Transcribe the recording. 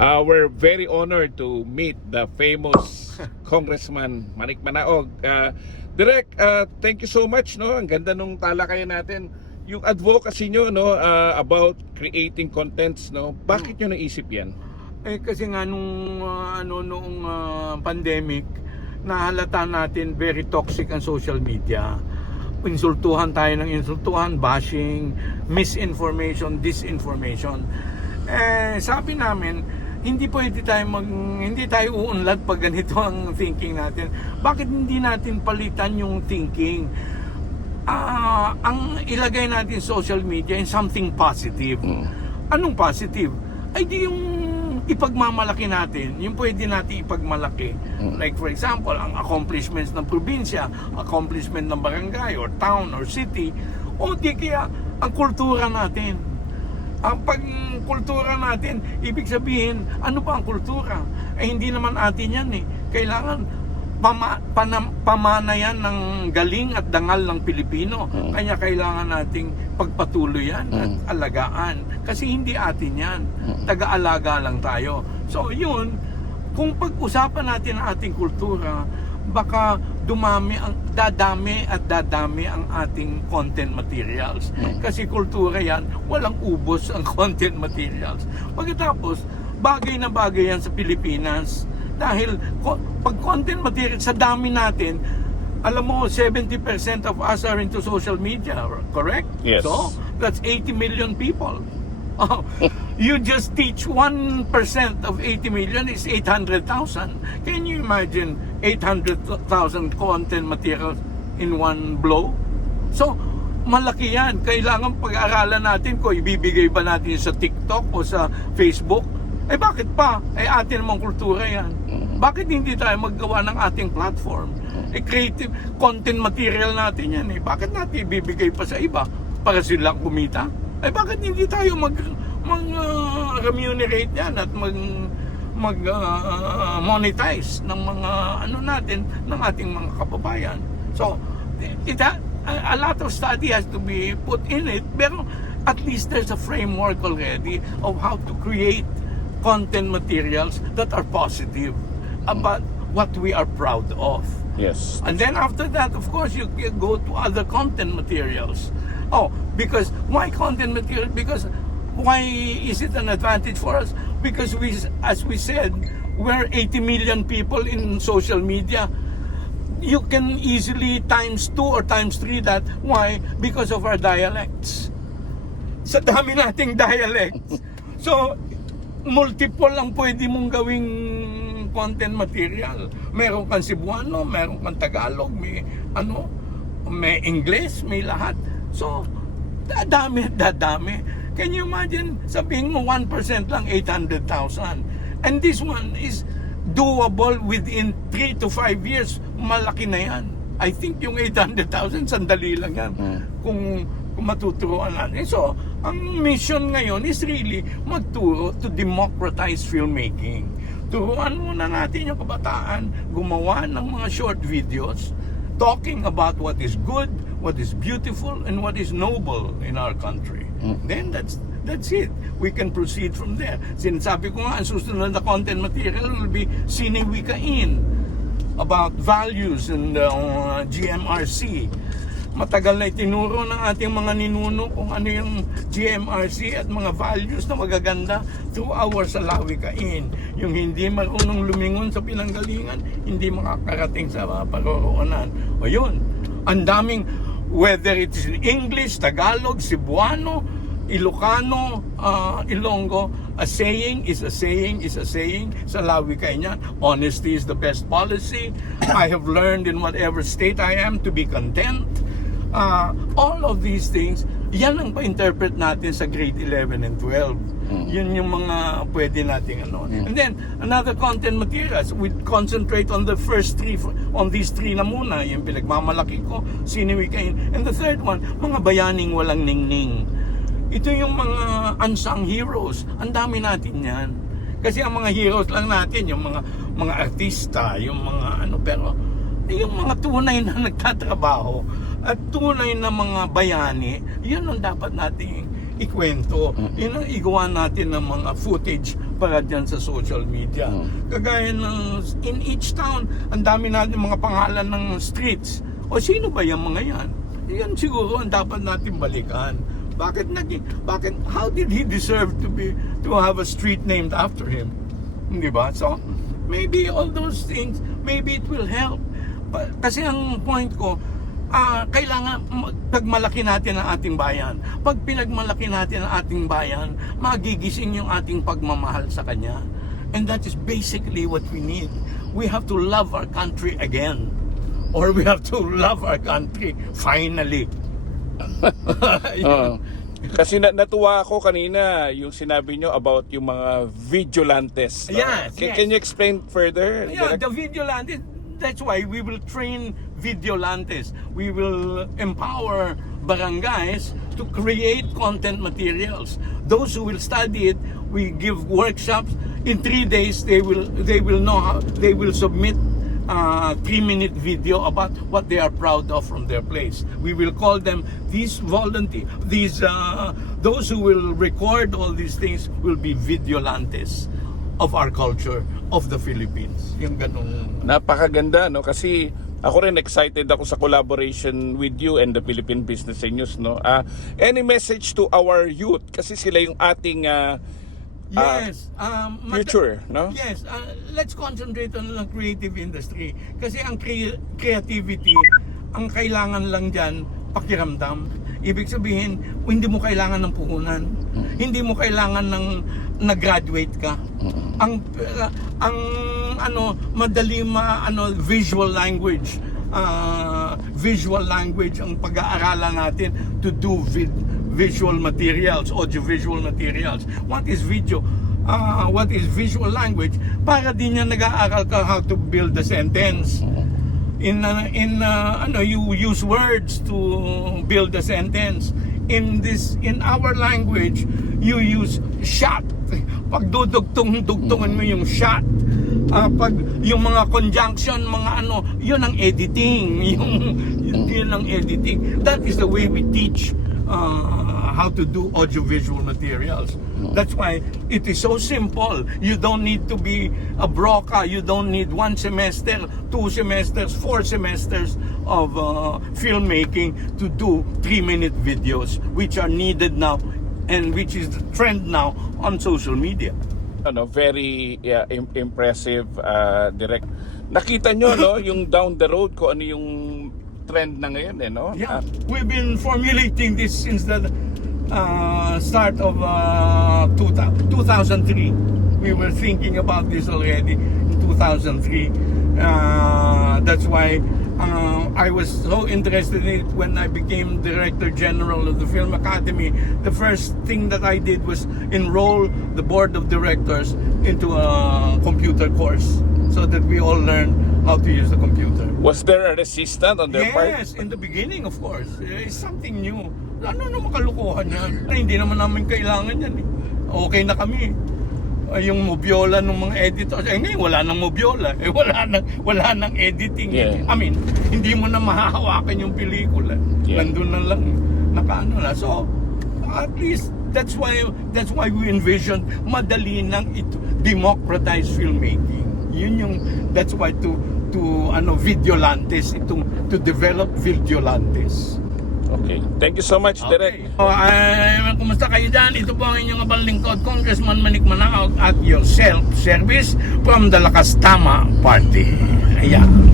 We're very honored to meet the famous Congressman Manik Manaog. Direk, thank you so much, no? Ang ganda nung talakayan natin. Yung advocacy nyo, no, about creating contents, no? Bakit nyo naisip yan? Kasi nga noong pandemic, nahalata natin very toxic ang social media. Insultuhan tayo ng insultuhan, bashing, misinformation, disinformation. Sabi namin, hindi tayo uunlad pag ganito ang thinking natin. Bakit hindi natin palitan yung thinking? Ang ilagay natin social media in something positive. Anong positive? Ay di yung ipagmamalaki natin, yung pwede natin ipagmalaki. Like for example, ang accomplishments ng probinsya, accomplishment ng barangay or town or city, o di kaya ang kultura natin. Ang pagkultura natin, ibig sabihin, ano ba ang kultura? Hindi naman atin yan eh. Kailangan pamana yan ng galing at dangal ng Pilipino. Kaya kailangan nating pagpatuloy yan at alagaan. Kasi hindi atin yan. Taga-alaga lang tayo. So yun, kung pag-usapan natin ang ating kultura, baka dadami ang ating content materials. Kasi kultura yan, walang ubos ang content materials. Pagkatapos, bagay na bagay yan sa Pilipinas. Dahil pag content materials, sa dami natin, alam mo, 70% of us are into social media, correct? Yes. So, that's 80 million people. You just teach 1% of 80 million is 800,000. Can you imagine 800,000 content materials in one blow? So, malaki yan. Kailangan pag-aralan natin kung ibibigay ba natin sa TikTok o sa Facebook. Bakit pa? Atin namang kultura yan. Bakit hindi tayo maggawa ng ating platform? Creative content material natin yan. Bakit natin ibibigay pa sa iba para silang kumita? Bakit hindi tayo mag-remunerate yan at monetize ng mga natin, ng ating mga kababayan? So, a lot of study has to be put in it, pero at least there's a framework already of how to create content materials that are positive about what we are proud of. Yes. And then after that, of course, you go to other content materials. Because why content material? Because why is it an advantage for us? Because as we said, we're 80 million people in social media. You can easily times 2 or times 3 that. Why? Because of our dialects. Sa dami nating dialects. So, multiple ang pwede mong gawing content material. Meron kang Cebuano, meron kang Tagalog, may English, may lahat. So, dadami. Can you imagine, sabihin mo 1% lang, 800,000. And this one is doable within 3 to 5 years. Malaki na yan. I think yung 800,000, sandali lang yan. Kung matuturuan natin. So, ang mission ngayon is really magturo to democratize filmmaking. Turuan muna natin yung kabataan, gumawa ng mga short videos talking about what is good, what is beautiful, and what is noble in our country. Then that's it. We can proceed from there. Sinasabi ko nga, ang susunod na content material will be Siniwikain about values in the GMRC. Matagal na itinuro ng ating mga ninuno kung ano yung GMRC at mga values na magaganda through our salawikain. Yung hindi marunong lumingon sa pinanggalingan, hindi makakarating sa paroroonan. O yun, ang daming, whether it is in English, Tagalog, Cebuano, Ilocano, Ilonggo, a saying is a saying is a saying. Sa lawikain niya, honesty is the best policy. I have learned in whatever state I am to be content. All of these things, yan ang pa-interpret natin sa grade 11 and 12. Yun yung mga pwede nating And then, another content materials, we concentrate on the first three, on these three na muna, yung pinagmamalaki ko, Siniwikain. And the third one, mga bayaning walang ningning. Ito yung mga unsung heroes. Ang dami natin yan. Kasi ang mga heroes lang natin, yung mga artista, yung mga pero yung mga tunay na nagtatrabaho at tunay na mga bayani, yun ang dapat nating ikwento. Yun ang igawa natin ng mga footage magparad yan sa social media. Kagaya ng in each town, ang dami natin mga pangalan ng streets. O sino ba yung mga yan? Yan siguro ang dapat natin balikan. How did he deserve to have a street named after him? Di ba? So, maybe all those things, maybe it will help. Kasi ang point ko, kailangan pagmalaki natin ang ating bayan. Pag pinagmalaki natin ang ating bayan, magigising yung ating pagmamahal sa kanya. And that is basically what we need. We have to love our country again. Or we have to love our country finally. Kasi natuwa ako kanina yung sinabi nyo about yung mga vigilantes. Yes, yes. Can you explain further? Yeah, Direk? the vigilantes, that's why we will train vigilantes. We will empower barangays to create content materials. Those who will study it, we give workshops. In 3 days, they will know how, they will submit 3-minute video about what they are proud of from their place. We will call them those who will record all these things will be vigilantes of our culture, of the Philippines. Yung ganun. Napakaganda, no? Kasi ako rin excited ako sa collaboration with you and the Philippine Business News, no? Any message to our youth? Kasi sila yung ating Yes. future, no? Yes. Let's concentrate on the creative industry. Kasi ang creativity, ang kailangan lang dyan, pakiramdam. Ibig sabihin, hindi mo kailangan ng puhunan. Hindi mo kailangan ng nag-graduate ka. Ang madali visual language. Visual language ang pag-aaralan natin to do visual materials, audiovisual materials. What is video? What is visual language? Para din niya nag-aaral ka how to build a sentence. You use words to build a sentence. In our language, you use shot. Pag dudugtong-dugtungan mo yung shot. Pag yung mga conjunction, yun ang editing. Yun ang editing. That is the way we teach how to do audiovisual materials. That's why it is so simple. You don't need to be a broca. You don't need 1 semester, 2 semesters, 4 semesters of filmmaking to do 3-minute videos, which are needed now and which is the trend now on social media. Very impressive, Direk. Nakita nyo, no, yung down the road ko ano yung trend na ngayon, no? Yeah, we've been formulating this since the start of 2003. We were thinking about this already in 2003. That's why I was so interested in it when I became Director General of the Film Academy. The first thing that I did was enroll the board of directors into a computer course so that we all learn how to use the computer. Was there a resistance on their part? Yes, in the beginning, of course. It's something new. Ano na makalukuhan yan? Hindi naman namin kailangan yan. Okay na kami. Yung moviola ng mga editors. Ngayon wala nang moviola. Wala nang editing. Yeah. I mean, hindi mo na mahahawakan yung pelikula. Yeah. Nandun na lang. Nakaano na. So, at least, that's why we envisioned madali nang ito democratize filmmaking. Yun yung, that's why to Videolantes, to develop Videolantes. Okay. Thank you so much, Direk. Kumusta kayo dyan? Ito po ang inyong abang lingkod, Congressman Manik Manaog at your self-service from the Lakas Tama Party. Ayan.